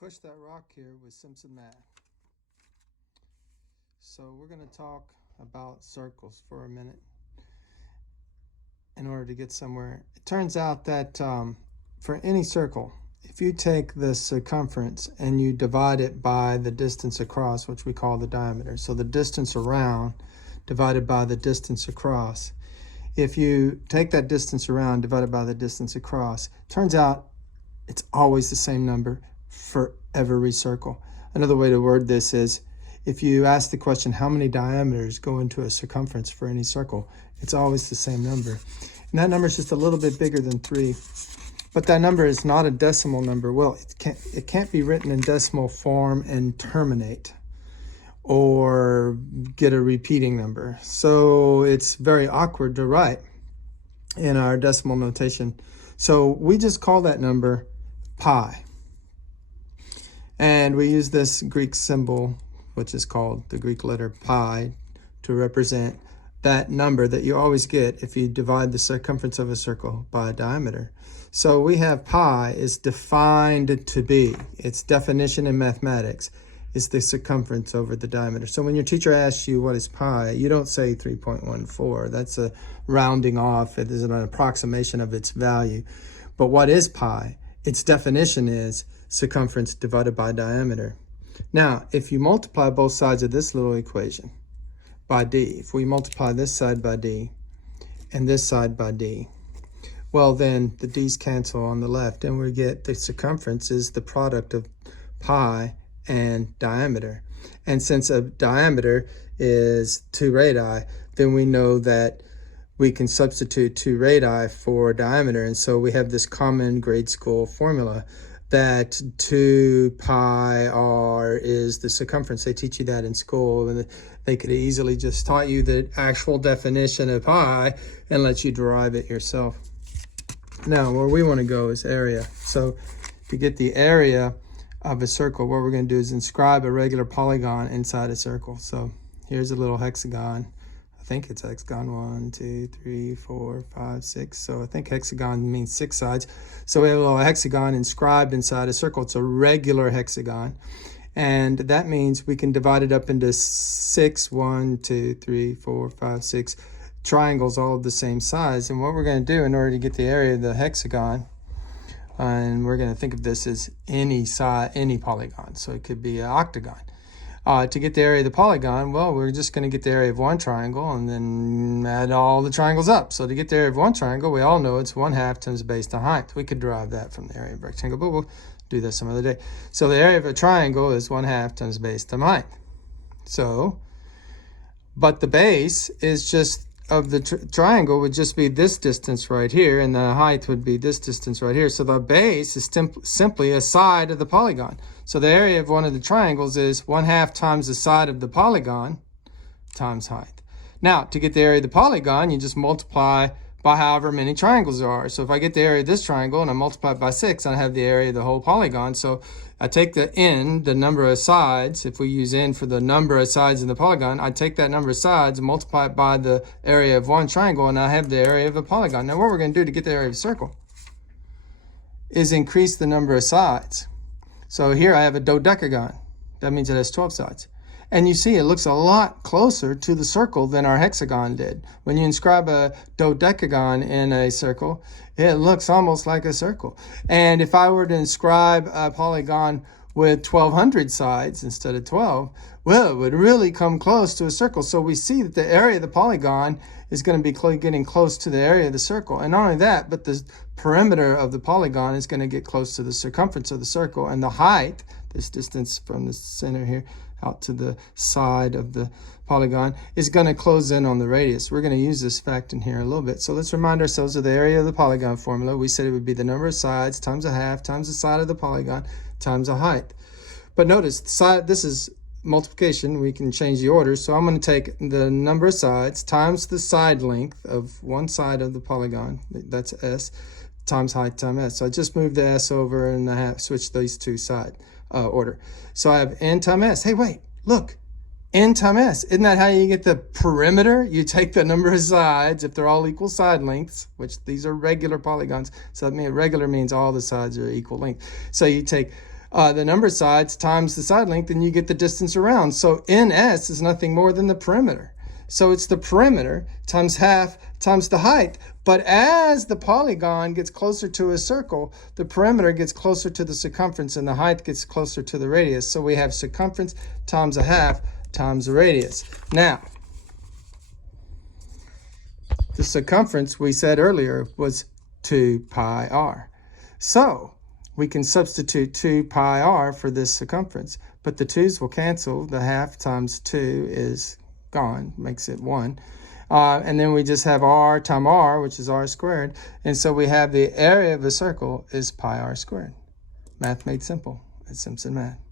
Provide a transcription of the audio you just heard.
Push That Rock here with Simpson Math. So we're going to talk about circles for a minute in order to get somewhere. It turns out that for any circle, if you take the circumference and you divide it by the distance across, which we call the diameter, so the distance around divided by the distance across, if you take that distance around divided by the distance across, turns out it's always the same number for every circle. Another way to word this is, if you ask the question, how many diameters go into a circumference for any circle, it's always the same number. And that number is just a little bit bigger than 3. But that number is not a decimal number. Well, it can't be written in decimal form and terminate or get a repeating number. So it's very awkward to write in our decimal notation. So we just call that number pi. And we use this Greek symbol, which is called the Greek letter pi, to represent that number that you always get if you divide the circumference of a circle by a diameter. So we have pi is defined to be, its definition in mathematics is the circumference over the diameter. So when your teacher asks you what is pi, you don't say 3.14. That's a rounding off. It is an approximation of its value. But what is pi? Its definition is circumference divided by diameter. Now, if you multiply both sides of this little equation by d, if we multiply this side by d and this side by d, well, then the d's cancel on the left, and we get the circumference is the product of pi and diameter. And since a diameter is 2 radii, then we know that we can substitute 2 radii for diameter. And so we have this common grade school formula that 2 pi r is the circumference. They teach you that in school, and they could easily just taught you the actual definition of pi and let you derive it yourself. Now, where we want to go is area. So to get the area of a circle, what we're going to do is inscribe a regular polygon inside a circle. So here's a little hexagon. I think it's hexagon 1, 2, 3, 4, 5, 6. So I think hexagon means 6 sides. So we have a little hexagon inscribed inside a circle. It's a regular hexagon. And that means we can divide it up into 6, 1, 2, 3, 4, 5, 6 triangles, all of the same size. And what we're going to do in order to get the area of the hexagon, and we're going to think of this as any side, any polygon. So it could be an octagon. To get the area of the polygon, well, we're just going to get the area of one triangle and then add all the triangles up. So to get the area of one triangle, we all know it's 1/2 times base to height. We could derive that from the area of a rectangle, but we'll do that some other day. So the area of a triangle is 1/2 times base to height. So, but the base is just of the triangle would just be this distance right here, and the height would be this distance right here. So the base is simply a side of the polygon. So the area of one of the triangles is 1/2 times the side of the polygon times height. Now, to get the area of the polygon, you just multiply by however many triangles there are. So if I get the area of this triangle and I multiply it by 6, I have the area of the whole polygon. So I take the n, the number of sides. If we use n for the number of sides in the polygon, I take that number of sides and multiply it by the area of one triangle, and I have the area of a polygon. Now, what we're going to do to get the area of a circle is increase the number of sides. So here I have a dodecagon. That means it has 12 sides. And you see it looks a lot closer to the circle than our hexagon did. When you inscribe a dodecagon in a circle, it looks almost like a circle. And if I were to inscribe a polygon with 1,200 sides instead of 12, well, it would really come close to a circle. So we see that the area of the polygon is going to be getting close to the area of the circle. And not only that, but the perimeter of the polygon is going to get close to the circumference of the circle. And the height, this distance from the center here out to the side of the polygon, is going to close in on the radius. We're going to use this fact in here a little bit. So let's remind ourselves of the area of the polygon formula. We said it would be the number of sides times 1/2 times the side of the polygon times the height. But notice, this is multiplication. We can change the order. So I'm going to take the number of sides times the side length of one side of the polygon, that's s, times height times s. So I just moved the s over and I have switched these two side order. So I have n times s. Hey, wait, look, n times s. Isn't that how you get the perimeter? You take the number of sides, if they're all equal side lengths, which these are regular polygons. So that means regular means all the sides are equal length. So you take the number of sides times the side length, and you get the distance around. So NS is nothing more than the perimeter. So it's the perimeter times half times the height. But as the polygon gets closer to a circle, the perimeter gets closer to the circumference and the height gets closer to the radius. So we have circumference times a half times the radius. Now, the circumference we said earlier was 2 pi r. So we can substitute 2 pi r for this circumference, but the 2's will cancel. The half times 2 is gone, makes it 1. And then we just have r times r, which is r squared. And so we have the area of a circle is pi r squared. Math made simple. It's Simpson Math.